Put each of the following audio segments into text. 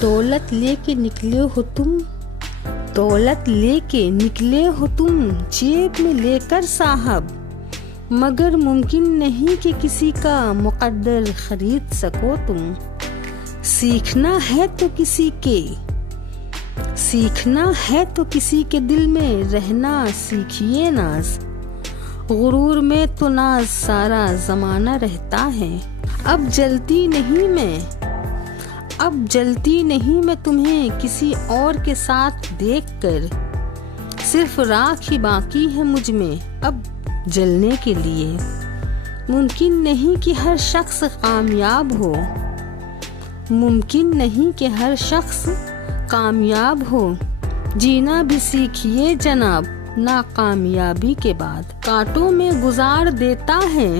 दौलत लेके निकले हो तुम, दौलत लेके निकले हो तुम जेब में लेकर साहब, मगर मुमकिन नहीं कि किसी का मुकद्दर खरीद सको तुम। सीखना है तो किसी के, सीखना है तो किसी के दिल में रहना सीखिए नाज, गुरूर में तो नाज सारा जमाना रहता है। अब जलती नहीं मैं, अब जलती नहीं मैं तुम्हें किसी और के साथ देखकर, सिर्फ राख ही बाकी है मुझ में अब जलने के लिए। मुमकिन नहीं कि हर शख्स कामयाब हो, मुमकिन नहीं कि हर शख्स कामयाब हो, जीना भी सीखिए जनाब नाकामयाबी के बाद। कांटों में गुजार देता है,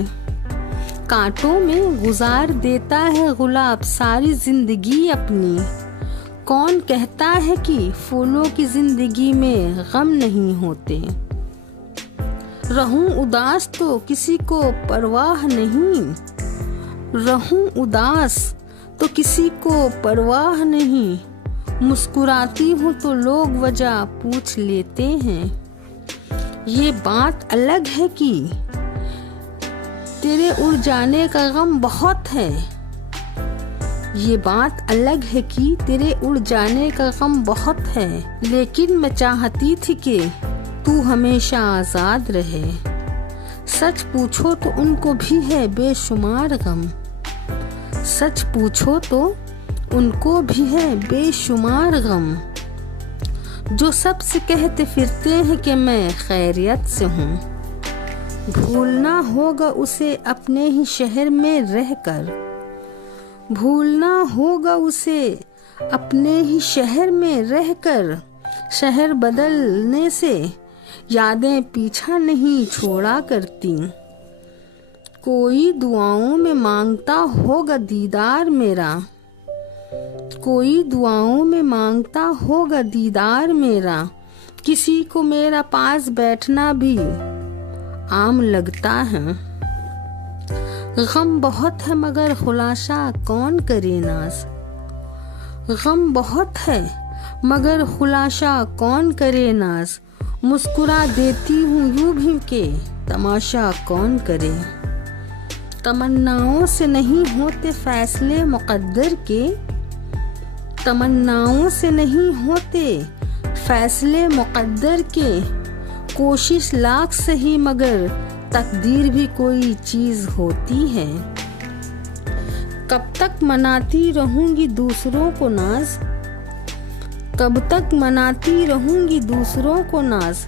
कांटों में गुजार देता है गुलाब सारी जिंदगी अपनी, कौन कहता है कि फूलों की जिंदगी में गम नहीं होते। रहूं उदास तो किसी को परवाह नहीं, रहूं उदास तो किसी को परवाह नहीं, मुस्कुराती हूँ तो लोग वजह पूछ लेते हैं। ये बात अलग है कि तेरे उड़ जाने का गम बहुत है, ये बात अलग है कि तेरे उड़ जाने का गम बहुत है, लेकिन मैं चाहती थी कि तू हमेशा आजाद रहे। सच पूछो तो उनको भी है बेशुमार गम, सच पूछो तो उनको भी है बेशुमार गम, जो सबसे कहते फिरते हैं कि मैं खैरियत से हूँ। भूलना होगा उसे अपने ही शहर में रहकर, भूलना होगा उसे अपने ही शहर में रहकर, शहर बदलने से यादें पीछा नहीं छोड़ा करती। कोई दुआओं में मांगता होगा दीदार मेरा, कोई दुआओं में मांगता होगा दीदार मेरा, किसी को मेरा पास बैठना भी आम लगता है। गम बहुत है मगर खुलासा कौन करे नाज, गम बहुत है मगर खुलासा कौन करे नाज, मुस्कुरा देती हूँ यूं भी के तमाशा कौन करे। तमन्नाओं से नहीं होते फैसले मुकद्दर के, तमन्नाओं से नहीं होते फैसले मुकद्दर के, कोशिश लाख सही मगर तकदीर भी कोई चीज होती है। कब तक मनाती रहूंगी दूसरों को नाज, कब तक मनाती रहूंगी दूसरों को नाज,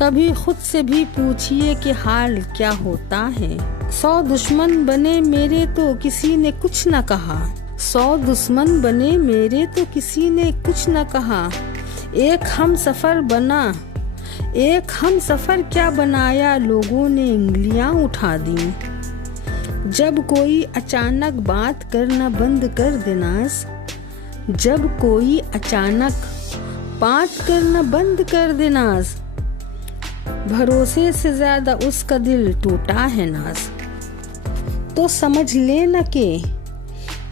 कभी खुद से भी पूछिए कि हाल क्या होता है। 100 दुश्मन बने मेरे तो किसी ने कुछ न कहा, 100 दुश्मन बने मेरे तो किसी ने कुछ न कहा, एक हम सफर बना, एक हम सफर क्या बनाया लोगों ने उंगलियां उठा दी। जब कोई अचानक बात करना बंद कर देना, जब कोई अचानक बात करना बंद कर देना, भरोसे से ज्यादा उसका दिल टूटा है नाज। तो समझ ले न के,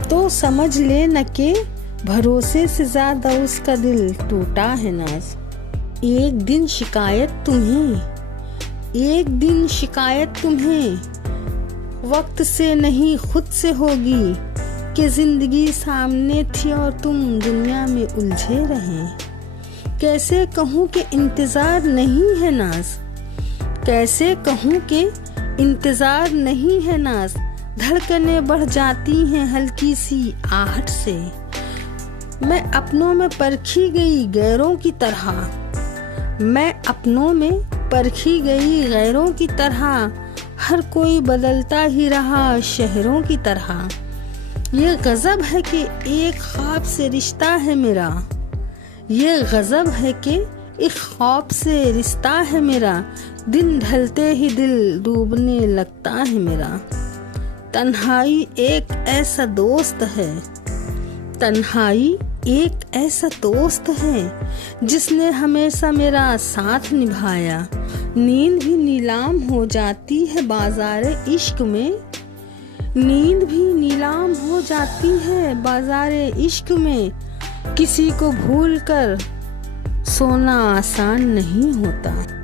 तो समझ ले न के भरोसे से ज्यादा उसका दिल टूटा है नाज। एक दिन शिकायत तुम्हें, एक दिन शिकायत तुम्हें वक्त से नहीं खुद से होगी, कि जिंदगी सामने थी और तुम दुनिया में उलझे रहे। कैसे कहूँ कि इंतजार नहीं है नाज, कैसे कहूँ कि इंतजार नहीं है नाज, धड़कनें बढ़ जाती हैं हल्की सी आहट से। मैं अपनों में परखी गई गैरों की तरह, मैं अपनों में परखी गई गैरों की तरह, हर कोई बदलता ही रहा शहरों की तरह। ये गजब है कि एक ख्वाब से रिश्ता है मेरा, ये गजब है कि एक ख्वाब से रिश्ता है मेरा, दिन ढलते ही दिल डूबने लगता है मेरा। तन्हाई एक ऐसा दोस्त है, तन्हाई एक ऐसा दोस्त है, जिसने हमेशा मेरा साथ निभाया। नींद भी नीलाम हो जाती है बाजारे इश्क में, नींद भी नीलाम हो जाती है बाजारे इश्क में, किसी को भूल कर सोना आसान नहीं होता।